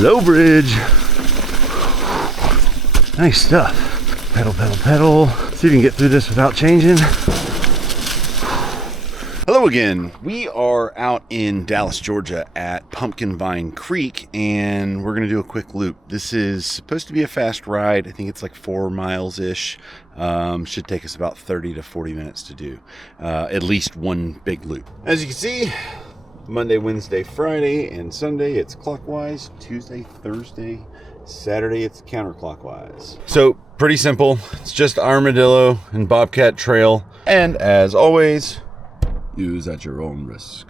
Low bridge. Nice stuff. Pedal, pedal, pedal. See if we can get through this without changing. Hello again. We are out in Dallas, Georgia at Pumpkinvine Creek, and we're going to do a quick loop. This is supposed to be a fast ride. I think it's like 4 miles-ish. Should take us about 30 to 40 minutes to do. At least one big loop. As you can see, Monday, Wednesday, Friday, and Sunday it's clockwise. Tuesday, Thursday, Saturday it's counterclockwise. So pretty simple. It's just Armadillo and Bobcat Trail. And as always, use at your own risk.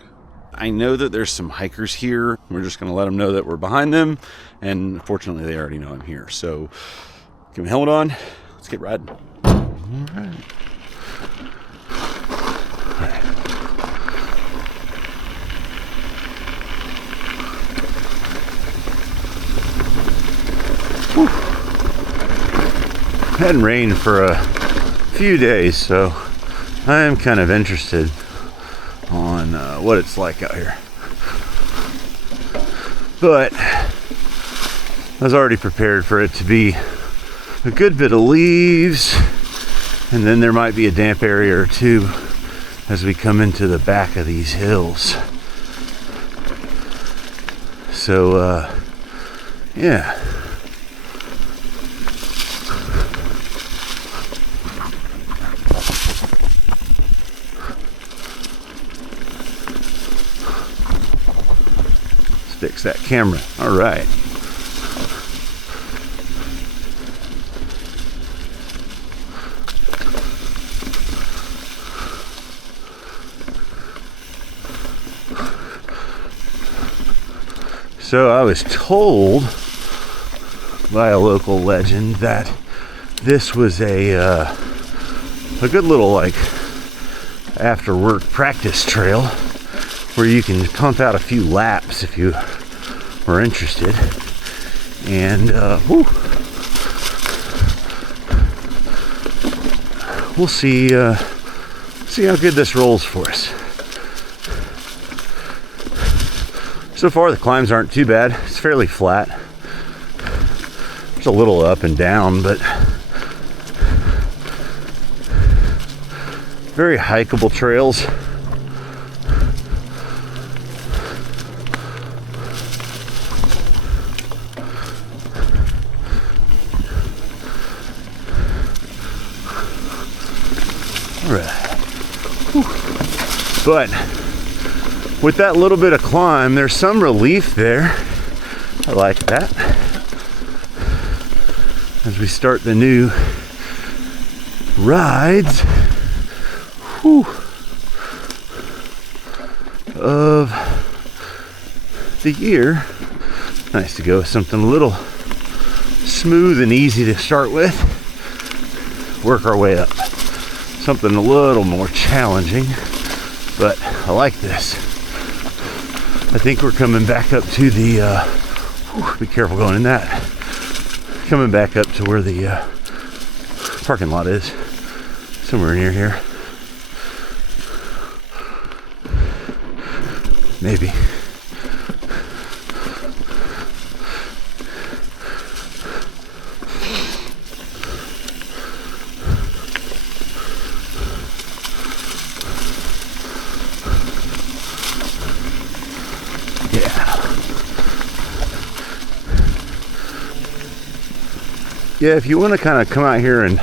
I know that there's some hikers here. We're just going to let them know that we're behind them. And fortunately, they already know I'm here. So get my helmet on. Let's get riding. All right. Hadn't rained for a few days, so I am kind of interested on what it's like out here. But I was already prepared for it to be a good bit of leaves, and then there might be a damp area or two as we come into the back of these hills. So yeah. Fix that camera. All right. So I was told by a local legend that this was a good little like after work practice trail where you can pump out a few laps if you are interested. And we'll see how good this rolls for us. So far the climbs aren't too bad. It's fairly flat. There's a little up and down, but very hikeable trails. But with that little bit of climb, there's some relief there. I like that. As we start the new rides of the year. Nice to go with something a little smooth and easy to start with. Work our way up. Something a little more challenging, but I like this. I think we're coming back up to the, be careful going in that. Coming back up to where the parking lot is, somewhere near here. Maybe. Yeah, if you want to kind of come out here and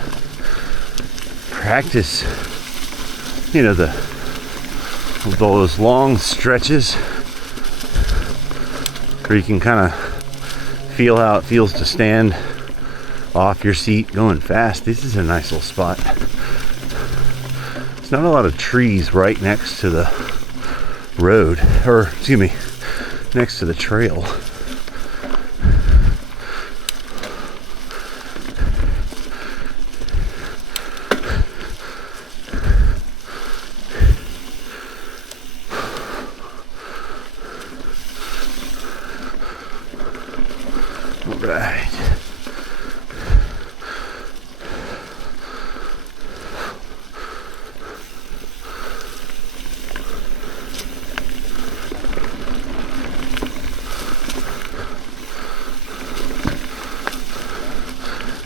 practice, you know, those long stretches where you can kind of feel how it feels to stand off your seat going fast, this is a nice little spot. There's not a lot of trees right next to the road, or excuse me, next to the trail. Right.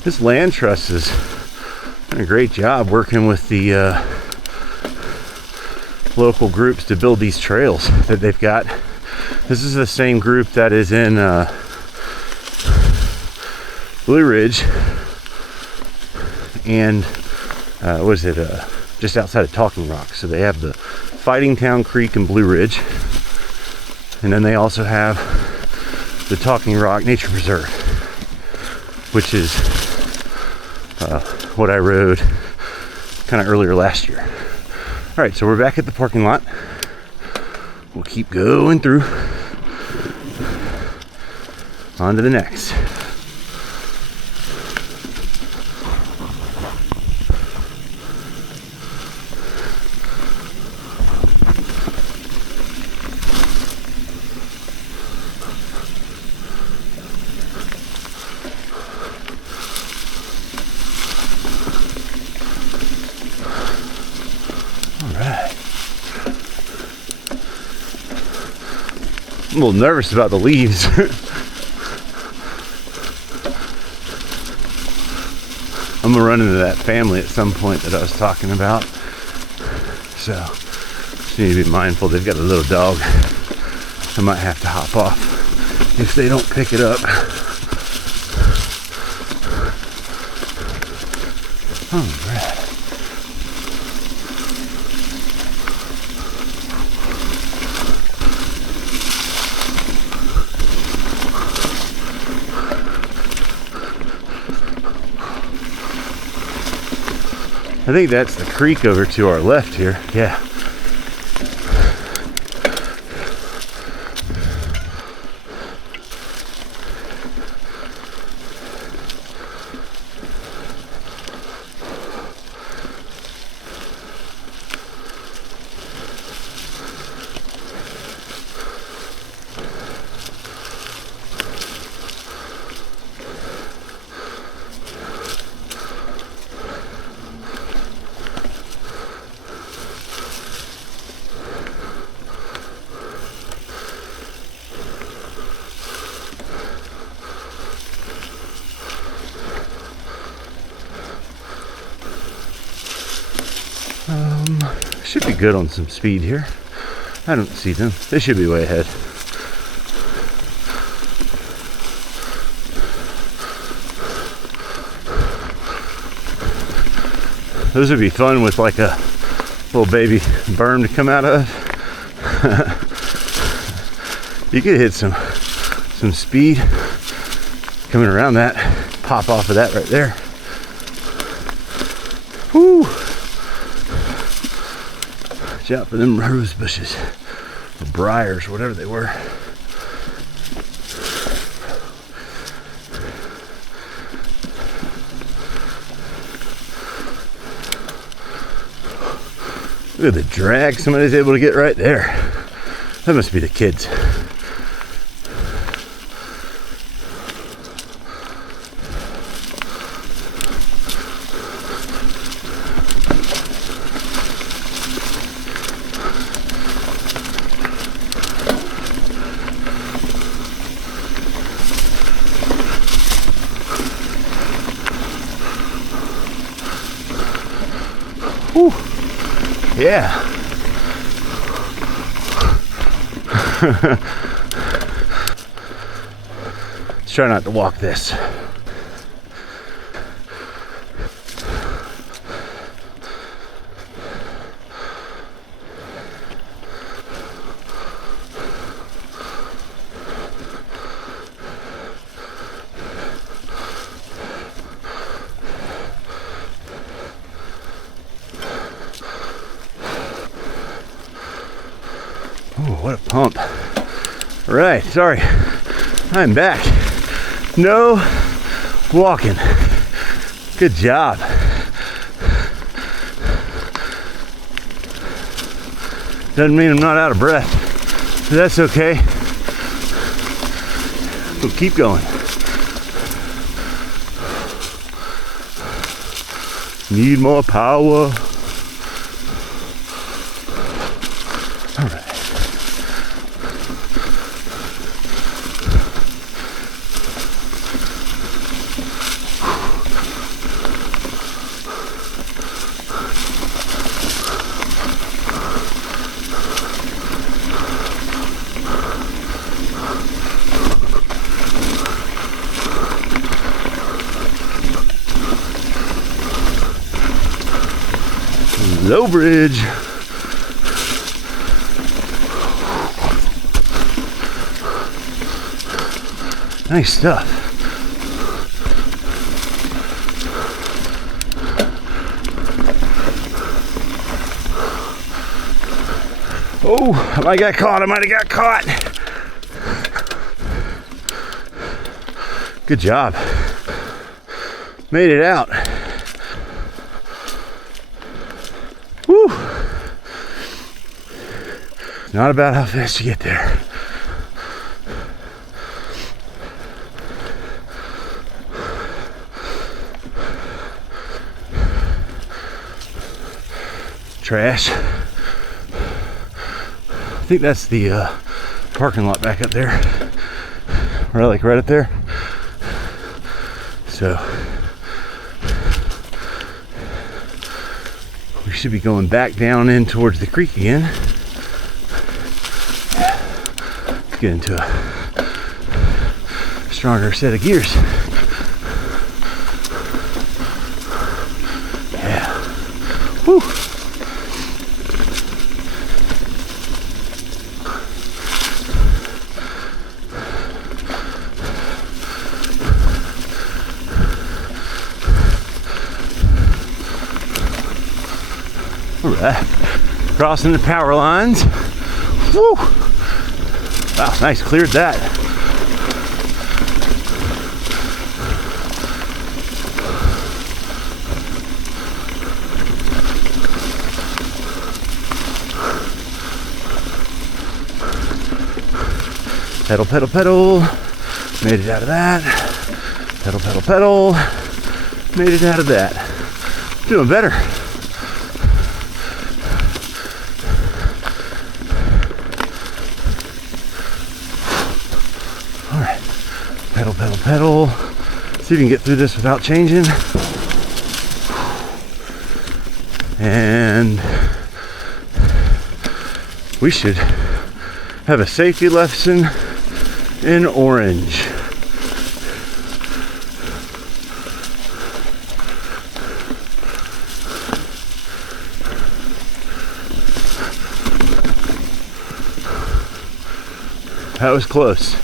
This land trust has done a great job working with the local groups to build these trails that they've got. This is the same group that is in Blue Ridge and just outside of Talking Rock. So they have the Fighting Town Creek and Blue Ridge, and then they also have the Talking Rock Nature Preserve, which is what I rode kind of earlier last year. All right, so we're back at the parking lot. We'll keep going through on to the next. I'm a little nervous about the leaves. I'm gonna run into that family at some point that I was talking about. So just need to be mindful. They've got a little dog. I might have to hop off if they don't pick it up. All right. I think that's the creek over to our left here. Yeah. Should be good on some speed here. I don't see them. They should be way ahead. Those would be fun with like a little baby berm to come out of. You could hit some speed coming around that. Pop off of that right there. Whoo! Watch out for them rose bushes or briars, whatever they were. Look at the drag somebody's able to get right there. That must be the kids. Whew. Yeah. Let's try not to walk this. Oh, what a pump. All right, sorry. I'm back. No walking. Good job. Doesn't mean I'm not out of breath, but that's okay. We'll keep going. Need more power. All right. Low bridge. Nice stuff. Oh, I might have got caught. I might have got caught. Good job. Made it out. Woo. Not about how fast you get there. Trash. I think that's the parking lot back up there. Right, like right up there. So we should be going back down in towards the creek again. Let's get into a stronger set of gears. Yeah. Whew. Alright, crossing the power lines. Woo! Wow, nice, cleared that. Pedal, pedal, pedal. Made it out of that. Pedal, pedal, pedal. Made it out of that. Doing better. Pedal, pedal, pedal. See if you can get through this without changing. And we should have a safety lesson in orange. That was close.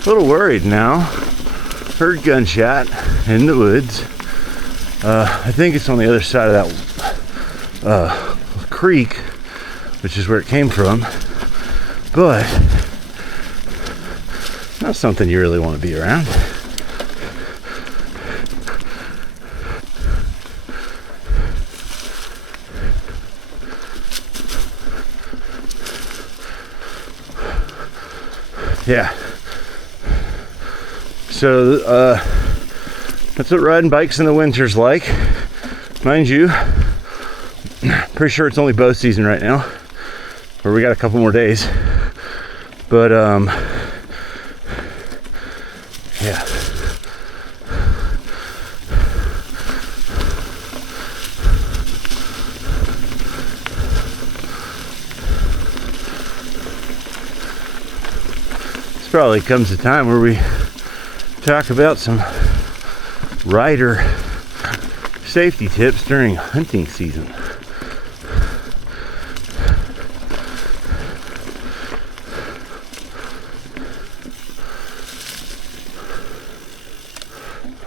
A little worried now. Heard gunshot in the woods. I think it's on the other side of that creek, which is where it came from. But not something you really want to be around. Yeah. So that's what riding bikes in the winter's like. Mind you, pretty sure it's only bow season right now, or we got a couple more days. But yeah. This probably comes a time where we talk about some rider safety tips during hunting season.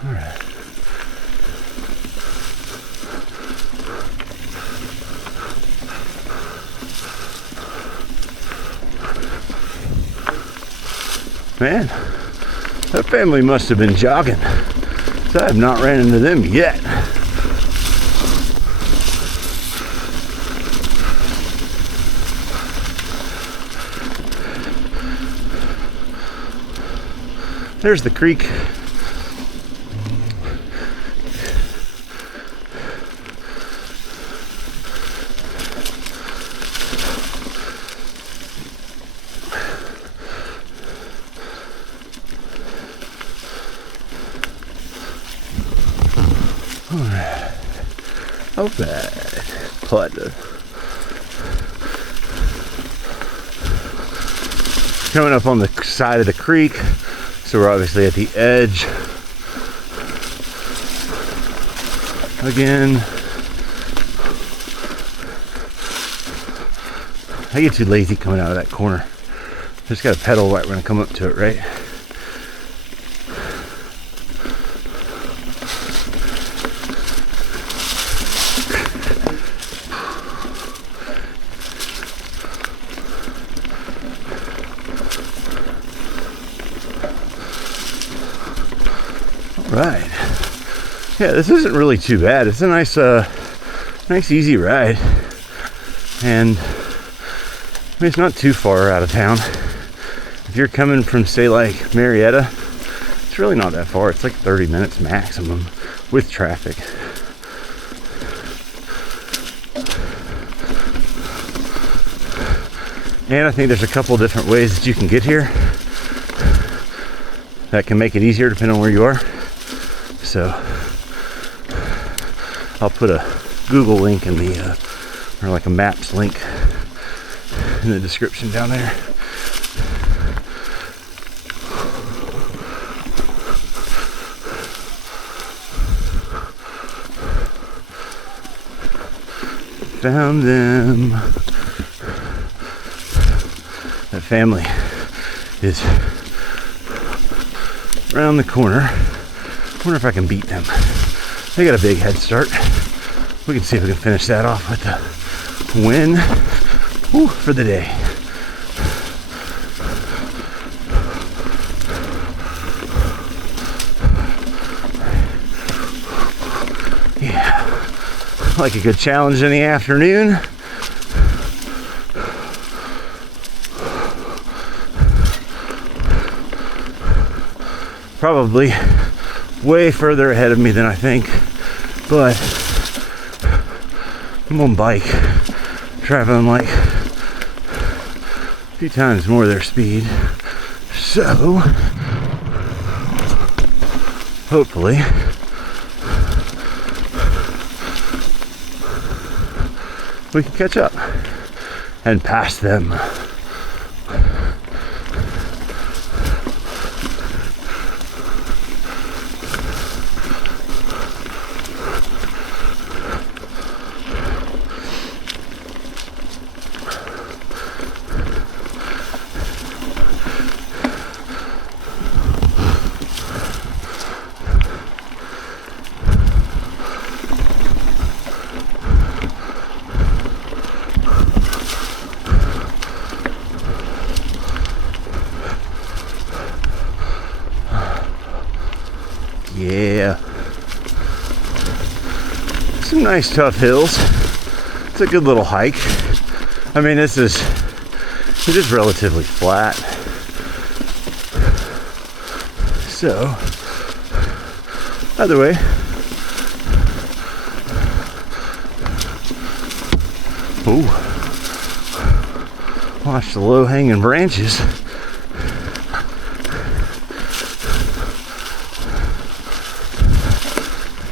All right. Man, that family must have been jogging. So I have not ran into them yet. There's the creek. Alright, partner. Coming up on the side of the creek, so we're obviously at the edge. Again, I get too lazy coming out of that corner. Just gotta pedal right when I come up to it, right? Right. Yeah, this isn't really too bad. It's a nice easy ride. And I mean, it's not too far out of town. If you're coming from, say, like Marietta, it's really not that far. It's like 30 minutes maximum with traffic. And I think there's a couple different ways that you can get here that can make it easier depending on where you are. So I'll put a Google link in the, or like a maps link in the description down there. Found them. That family is around the corner. Wonder if I can beat them. They got a big head start. We can see if we can finish that off with the win for the day. Yeah, like a good challenge in the afternoon. Probably way further ahead of me than I think, but I'm on bike, traveling like a few times more their speed, so hopefully we can catch up and pass them. Yeah, some nice tough hills. It's a good little hike. I mean, it is relatively flat. So, either way, watch the low-hanging branches.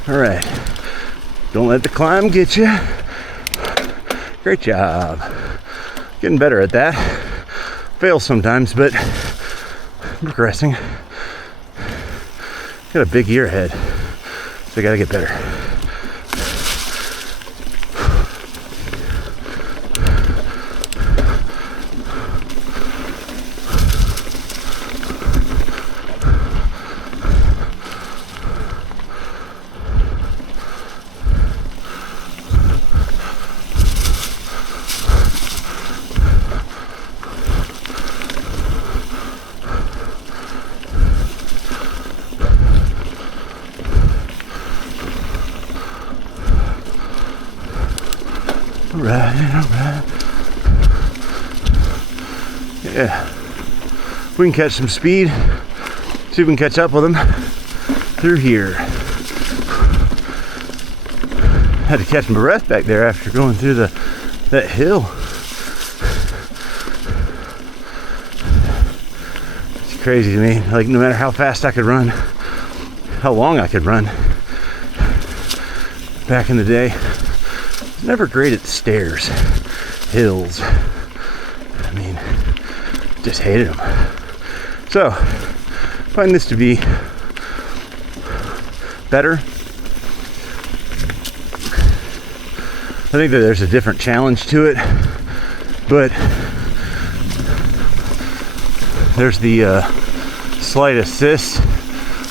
All right, don't let the climb get you. Great job. Getting better at that. Fail sometimes, but I'm progressing. Got a big year ahead, so I gotta get better. All right. Yeah. We can catch some speed. See if we can catch up with them through here. Had to catch my breath back there after going through that hill. It's crazy to me. Like, no matter how fast I could run, how long I could run back in the day, Never great at stairs, hills. I mean, just hated them. So, find this to be better. I think that there's a different challenge to it, but there's the slight assist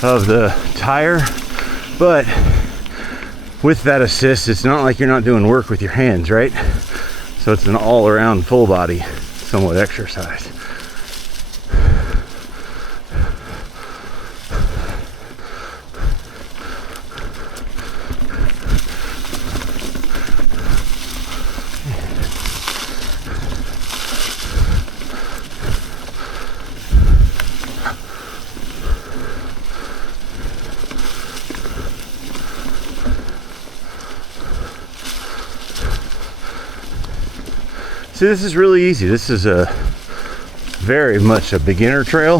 of the tire, but with that assist, it's not like you're not doing work with your hands, right? So it's an all-around full body somewhat exercise. See, this is really easy. This is a very much a beginner trail,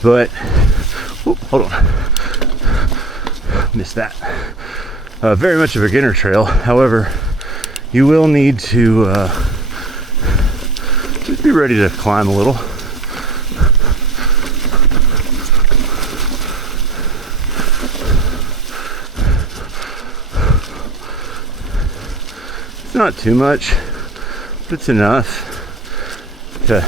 but hold on, missed that. Very much a beginner trail. However, you will need to just be ready to climb a little. It's not too much. It's enough to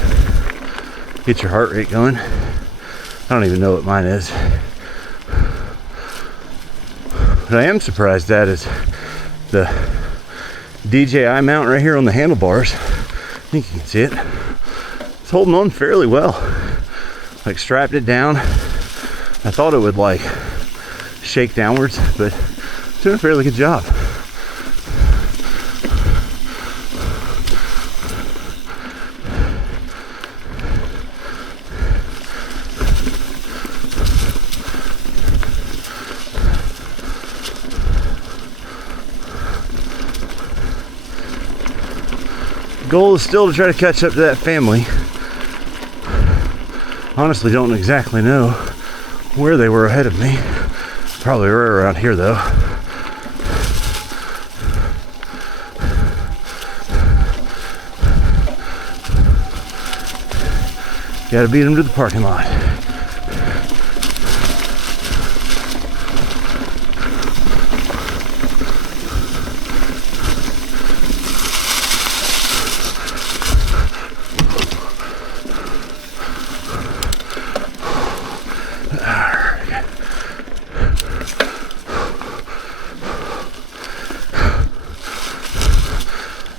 get your heart rate going. I don't even know what mine is. What I am surprised at is the DJI mount right here on the handlebars. I think you can see it. It's holding on fairly well. Like strapped it down. I thought it would like shake downwards, but it's doing a fairly good job. Goal is still to try to catch up to that family. Honestly, don't exactly know where they were ahead of me. Probably right around here though. Gotta beat them to the parking lot.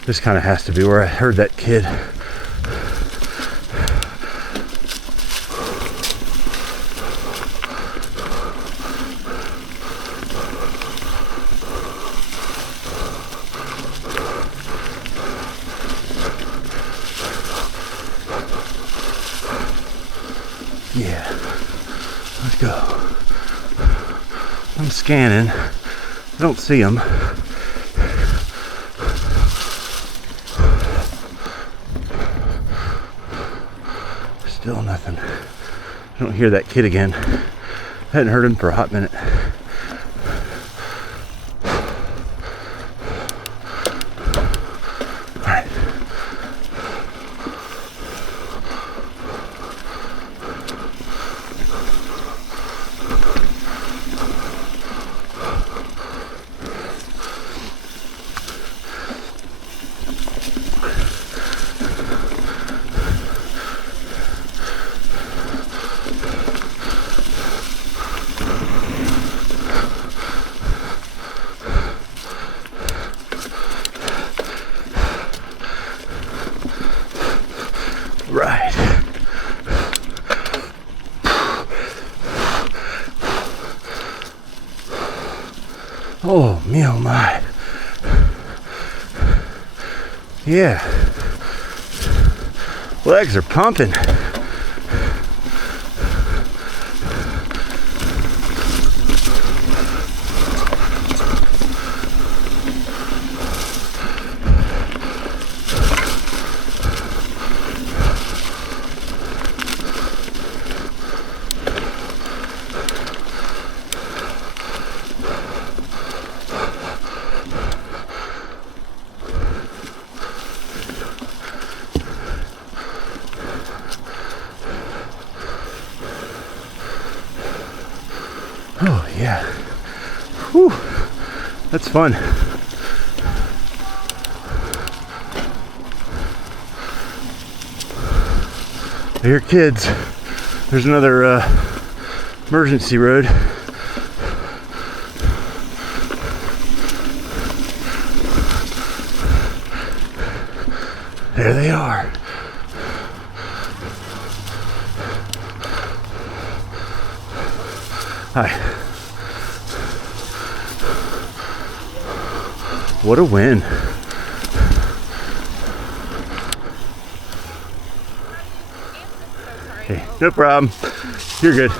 This kind of has to be where I heard that kid. Yeah, let's go. I'm scanning. I don't see him. Still nothing. I don't hear that kid again. I hadn't heard him for a hot minute. All right. Right. Oh, me oh my. Yeah. Legs are pumping. yeah. Whew. That's fun. I hear kids. There's another emergency road. There they are. Hi. What a win. Hey, no problem. You're good.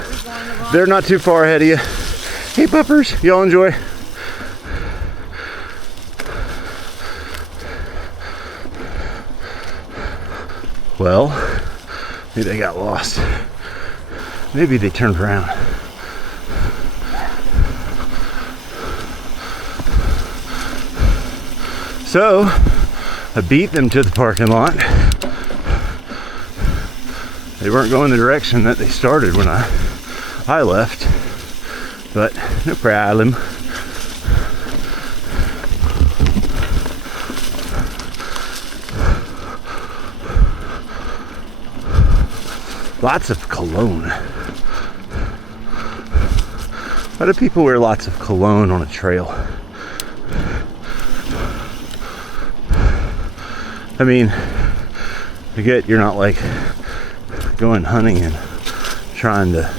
They're not too far ahead of you. Hey, puppers, y'all enjoy. Well, maybe they got lost. Maybe they turned around. So, I beat them to the parking lot. They weren't going the direction that they started when I left, but no problem. Lots of cologne. Why do people wear lots of cologne on a trail? I mean, I get you're not like going hunting and trying to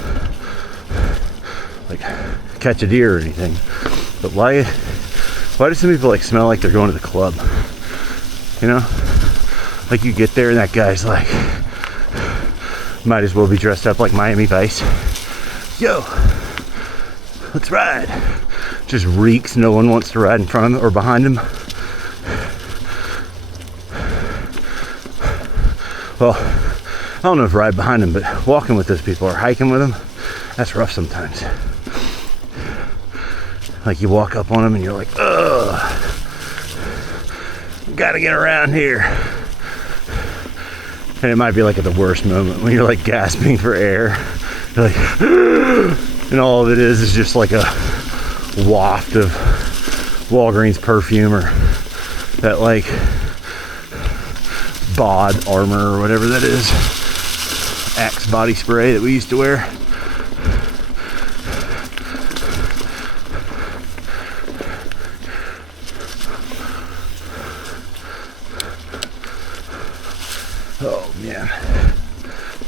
like catch a deer or anything, but why do some people like smell like they're going to the club? You know, like you get there and that guy's like, might as well be dressed up like Miami Vice. Yo, let's ride. Just reeks. No one wants to ride in front of him or behind him. Well, I don't know if ride behind them, but walking with those people or hiking with them, that's rough sometimes. Like you walk up on them and you're like, ugh, gotta get around here. And it might be like at the worst moment when you're like gasping for air. You're like, and all of it is just like a waft of Walgreens perfume or that like bod armor or whatever that is, Axe body spray that we used to wear. Oh man,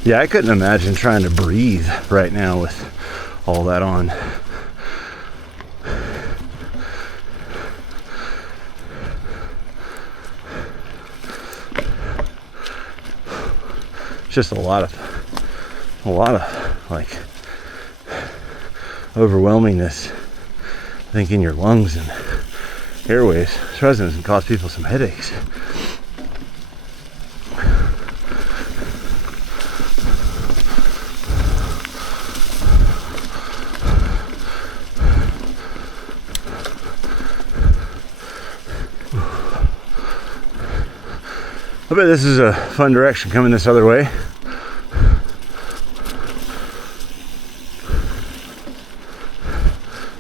yeah, I couldn't imagine trying to breathe right now with all that on. Just a lot of like overwhelmingness, I think, in your lungs and airways. It's going to cause people some headaches. I bet this is a fun direction coming this other way.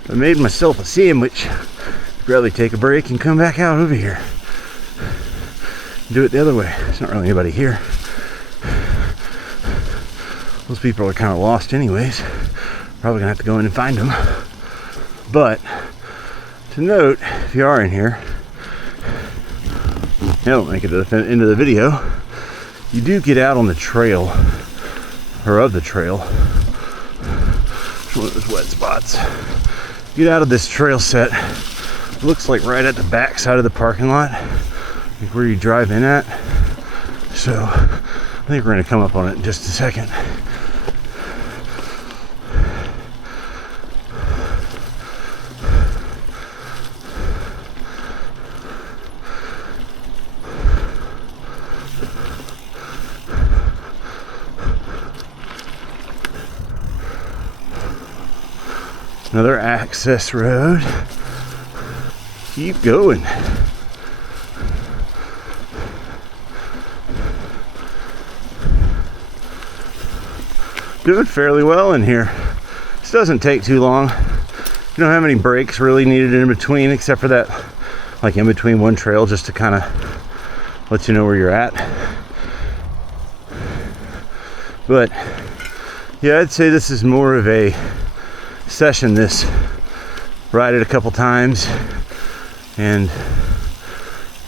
I made myself a sandwich. Probably take a break and come back out over here. Do it the other way. There's not really anybody here. Those people are kind of lost anyways. Probably gonna have to go in and find them. But to note, if you are in here, you don't make it to the end of the video, you do get out on the trail, or of the trail. It's one of those wet spots. Get out of this trail set. It looks like right at the back side of the parking lot, like where you drive in at. So I think we're gonna come up on it in just a second. Another access road. Keep going. Doing fairly well in here. This doesn't take too long. You don't have any breaks really needed in between, except for that, like in between one trail, just to kind of let you know where you're at. But yeah, I'd say this is more of a session. This ride it a couple times and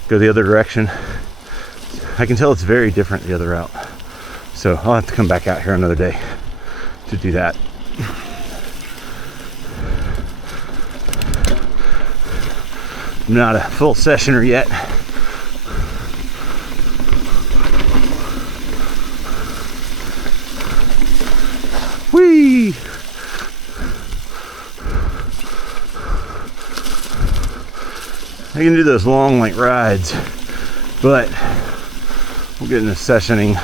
go the other direction. I can tell it's very different the other route, so I'll have to come back out here another day to do that. I'm not a full sessioner yet. Whee! I can do those long like rides, but we'll get into sessioning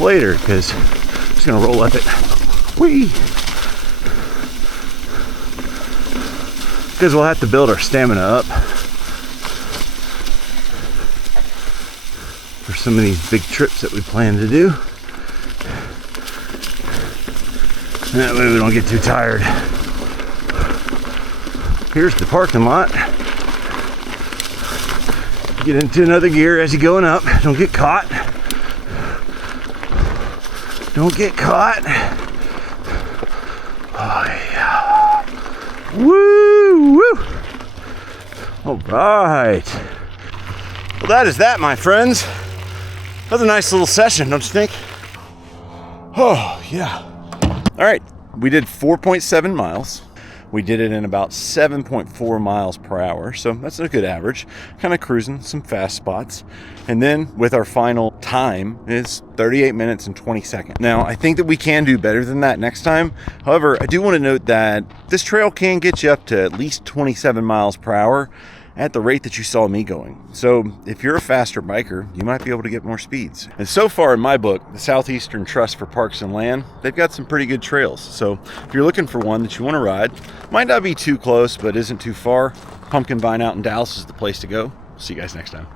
later because I'm just gonna roll up it. Whee! Because we'll have to build our stamina up for some of these big trips that we plan to do. And that way we don't get too tired. Here's the parking lot. Get into another gear as you're going up. Don't get caught. Don't get caught. Oh yeah. Woo! Woo! All right. Well, that is that, my friends. That was a nice little session, don't you think? Oh, yeah. All right, we did 4.7 miles. We did it in about 7.4 miles per hour, so that's a good average. Kind of cruising, some fast spots. And then with our final time is 38 minutes and 20 seconds. Now, I think that we can do better than that next time. However, I do want to note that this trail can get you up to at least 27 miles per hour at the rate that you saw me going. So if you're a faster biker, you might be able to get more speeds. And so far in my book, the Southeastern Trust for Parks and Land, they've got some pretty good trails. So if you're looking for one that you want to ride, might not be too close, but isn't too far, Pumpkinvine out in Dallas is the place to go. See you guys next time.